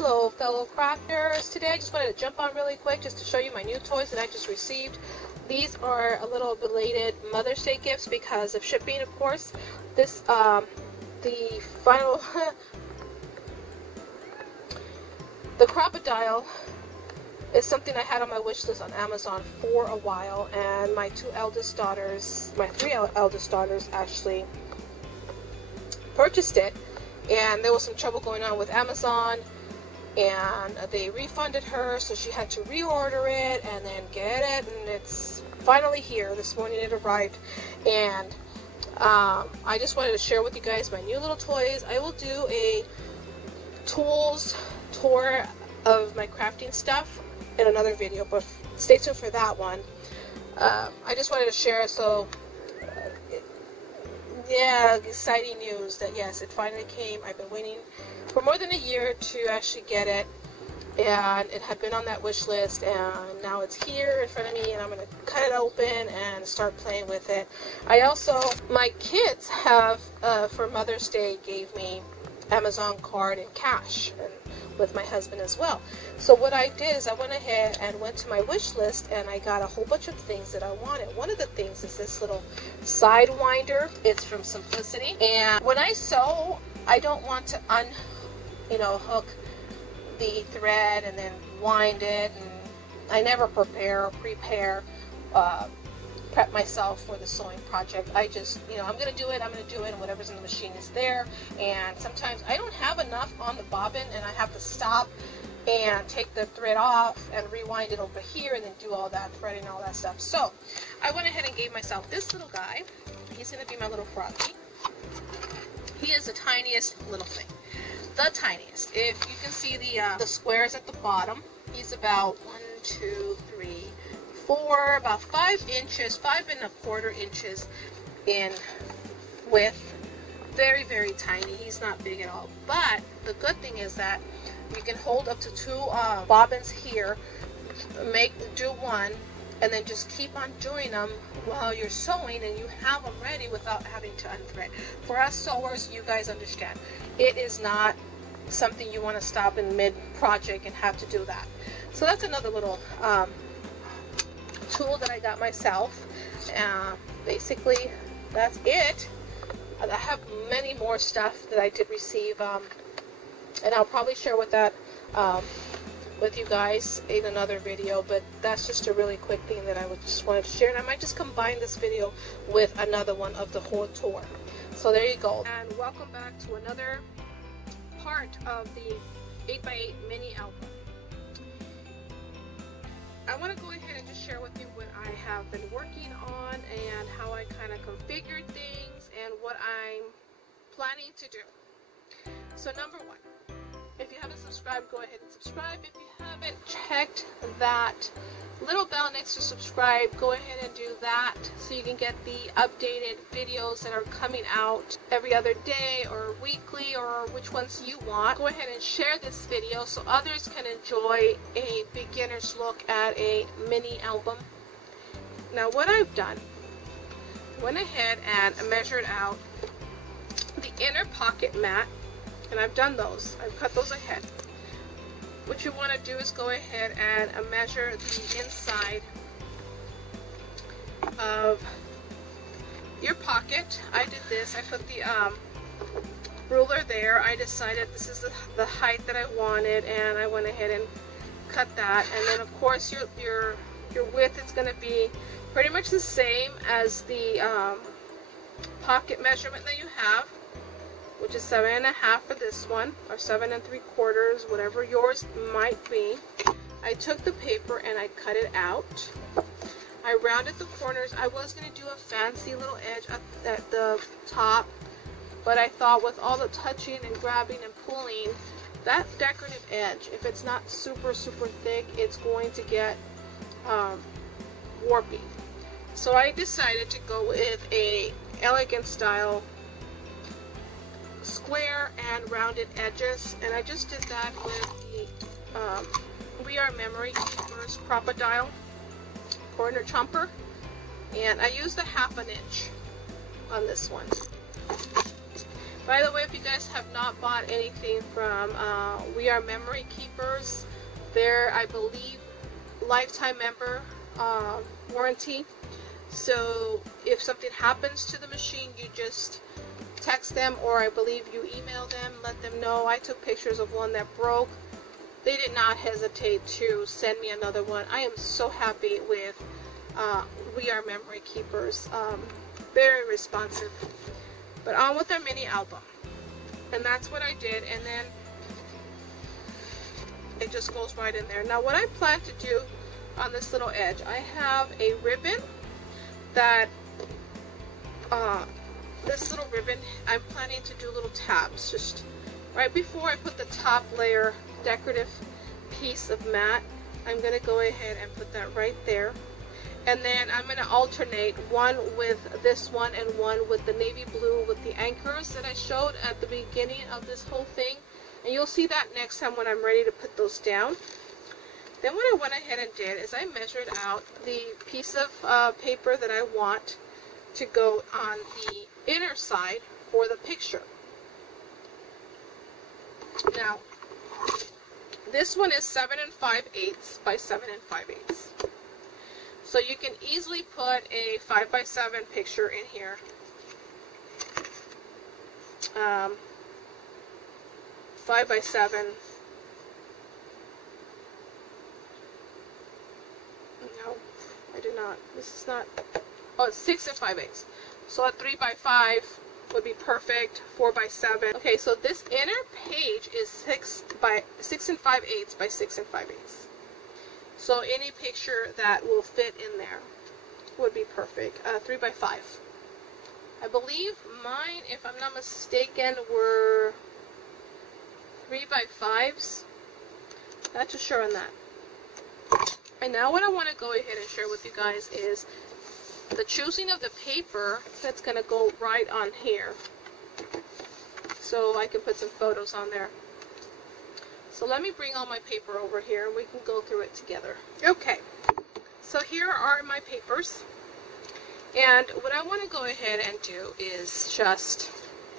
Hello fellow crafters. Today I just wanted to jump on really quick just to show you my new toys that I just received. These are a little belated Mother's Day gifts because of shipping, of course. This, the final, the Crop-A-Dile is something I had on my wish list on Amazon for a while, and my three eldest daughters actually purchased it, and there was some trouble going on with Amazon, and they refunded her, so she had to reorder it and then get it, and it's finally here. This morning it arrived, and I just wanted to share with you guys my new little toys. I will do a tools tour of my crafting stuff in another video, but stay tuned for that one. I just wanted to share, so yeah, exciting news that yes, it finally came. I've been waiting for more than a year to actually get it, and it had been on that wish list, and now it's here in front of me, and I'm going to cut it open and start playing with it. I also, my kids have, for Mother's Day, gave me Amazon card and cash, and with my husband as well. So what I did is I went ahead and went to my wish list, and I got a whole bunch of things that I wanted. One of the things is this little side winder. It's from Simplicity, and when I sew, I don't want to hook the thread and then wind it, and I never prepare or prep myself for the sewing project. I just, I'm going to do it, and whatever's in the machine is there. And sometimes I don't have enough on the bobbin, and I have to stop and take the thread off and rewind it over here and then do all that threading and all that stuff. So I went ahead and gave myself this little guy. He's going to be my little froggy. He is the tiniest little thing. The tiniest. If you can see the squares at the bottom, he's about about 5 inches, 5¼ inches in width. Very, very tiny. He's not big at all. But the good thing is that you can hold up to 2 bobbins here, do one, and then just keep on doing them while you're sewing, and you have them ready without having to unthread. For us sewers, you guys understand, it is not something you want to stop in mid-project and have to do that. So that's another little tool that I got myself. Basically, that's it. I have many more stuff that I did receive, and I'll probably share with that with you guys in another video, but that's just a really quick thing that I just wanted to share, and I might just combine this video with another one of the whole tour. So there you go, and welcome back to another part of the 8x8 mini album. I want to go ahead and just share with you what I have been working on and how I kind of configured things and what I'm planning to do. So number one, if you haven't subscribed, go ahead and subscribe. If you haven't checked that little bell next to subscribe, go ahead and do that so you can get the updated videos that are coming out every other day or weekly, or which ones you want. Go ahead and share this video so others can enjoy a beginner's look at a mini album. Now what I've done, went ahead and measured out the inner pocket mat, and I've done those. I've cut those ahead. What you want to do is go ahead and measure the inside of your pocket. I did this. I put the ruler there. I decided this is the height that I wanted, and I went ahead and cut that. And then of course your width is going to be pretty much the same as the pocket measurement that you have, which is 7½ for this one, or 7¾ whatever yours might be. I took the paper and I cut it out. I rounded the corners. I was going to do a fancy little edge at the top, but I thought with all the touching and grabbing and pulling, that decorative edge, if it's not super thick, it's going to get warpy. So I decided to go with a elegant style square and rounded edges, and I just did that with the WeRMemoryKeepers Crop-A-Dile corner chomper, and I used a 1/2 inch on this one. By the way, if you guys have not bought anything from WeRMemoryKeepers, they're, I believe, lifetime member warranty. So if something happens to the machine, you just text them, or I believe you email them, let them know. I took pictures of one that broke. They did not hesitate to send me another one. I am so happy with WeRMemoryKeepers. Very responsive. But on with our mini album. And that's what I did, and then it just goes right in there. Now what I plan to do on this little edge, I have a ribbon that this little ribbon, I'm planning to do little tabs just right before I put the top layer decorative piece of matte. I'm going to go ahead and put that right there, and then I'm going to alternate one with this one and one with the navy blue with the anchors that I showed at the beginning of this whole thing, and you'll see that next time when I'm ready to put those down. Then what I went ahead and did is I measured out the piece of paper that I want to go on the inner side for the picture. Now, this one is 7 5/8 by 7 5/8. So you can easily put a 5 by 7 picture in here. 5 by 7. No, I do not. This is not. Oh, it's 6 5/8. So a 3 by 5 would be perfect. 4 by 7. Okay, so this inner page is 6 5/8 by 6 5/8. So any picture that will fit in there would be perfect. 3 by 5. I believe mine, if I'm not mistaken, were 3 by 5s. Not too sure on that. And now what I want to go ahead and share with you guys is the choosing of the paper that's going to go right on here. So I can put some photos on there. So let me bring all my paper over here and we can go through it together. Okay, so here are my papers. And what I want to go ahead and do is just,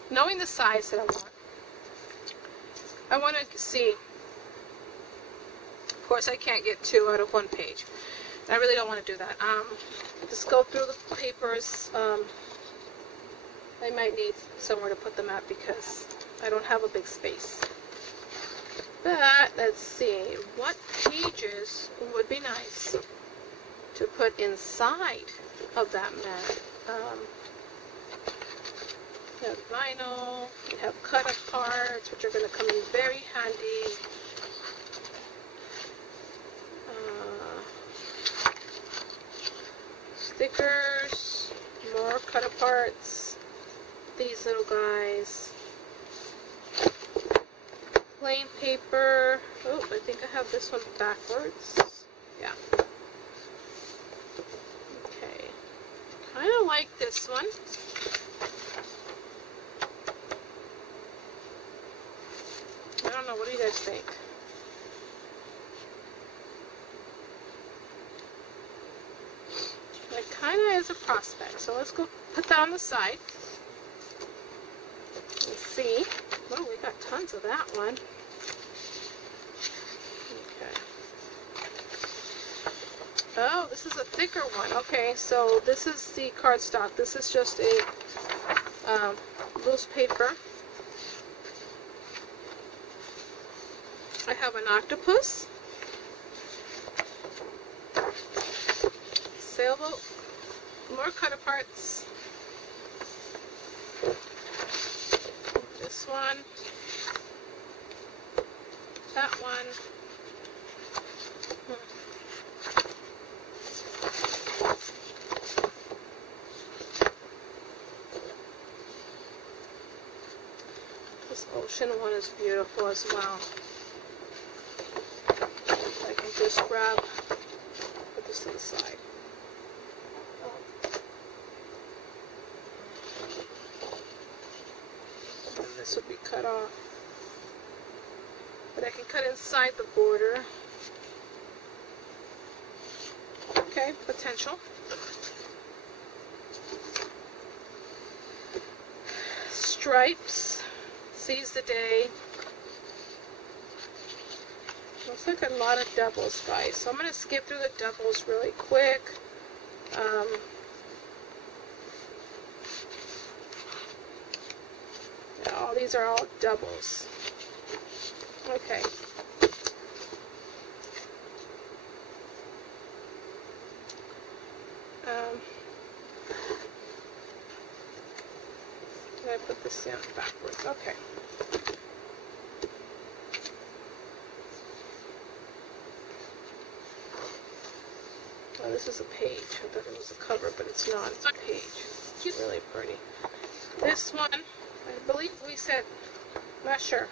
knowing the size that I want to see. Of course, I can't get 2 out of 1 page. I really don't want to do that. Just go through the papers. I might need somewhere to put them at because I don't have a big space. But let's see, what pages would be nice to put inside of that mat. You have vinyl, you have cut-aparts, which are going to come in very handy. Stickers, more cut-aparts, these little guys. Plain paper. Oh, I think I have this one backwards. Yeah. Okay. Kind of like this one. I don't know. What do you guys think? It kind of is a prospect. So let's go put that on the side. Let's see. Oh, we got tons of that one. Okay. Oh, this is a thicker one. Okay, so this is the cardstock. This is just a loose paper. I have an octopus. Sailboat. More cut-aparts. This one, that one, this ocean one is beautiful as well. I can just grab, put this to the side. This would be cut off, but I can cut inside the border. Okay, potential. stripes. Seize the day. Looks like a lot of doubles, guys. So I'm going to skip through the doubles really quick. Yeah, all these are all doubles. Okay. Did I put this in backwards? Okay. Oh, this is a page. I thought it was a cover, but it's not. It's a page. It's really pretty. This one, I believe we said, not sure.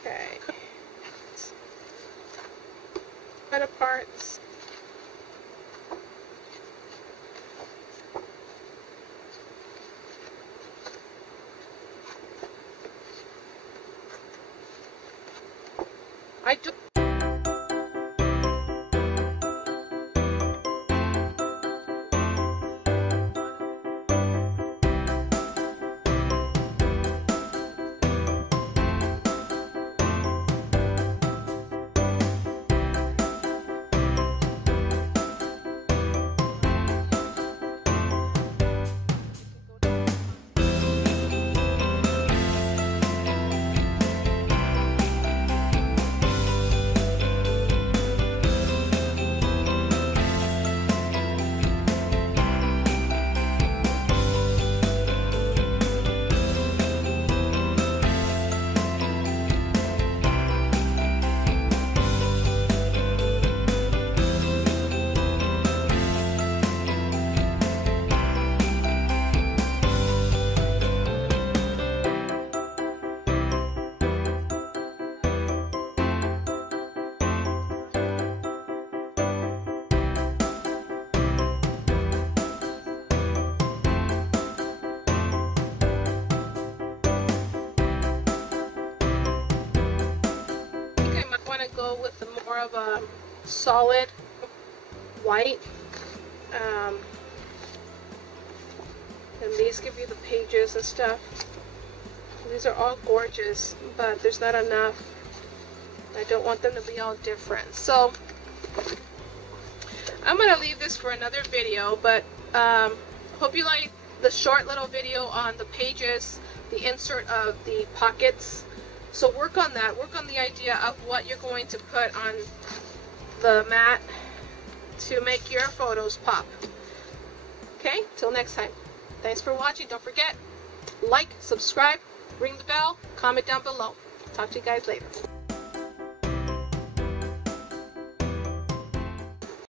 Okay. Cut aparts. I do. Go with more of a solid white, and these give you the pages and stuff. These are all gorgeous, but there's not enough. I don't want them to be all different, so I'm gonna leave this for another video, but hope you like the short little video on the pages, the insert of the pockets. So work on that. Work on the idea of what you're going to put on the mat to make your photos pop. Okay, till next time. Thanks for watching. Don't forget, like, subscribe, ring the bell, comment down below. Talk to you guys later.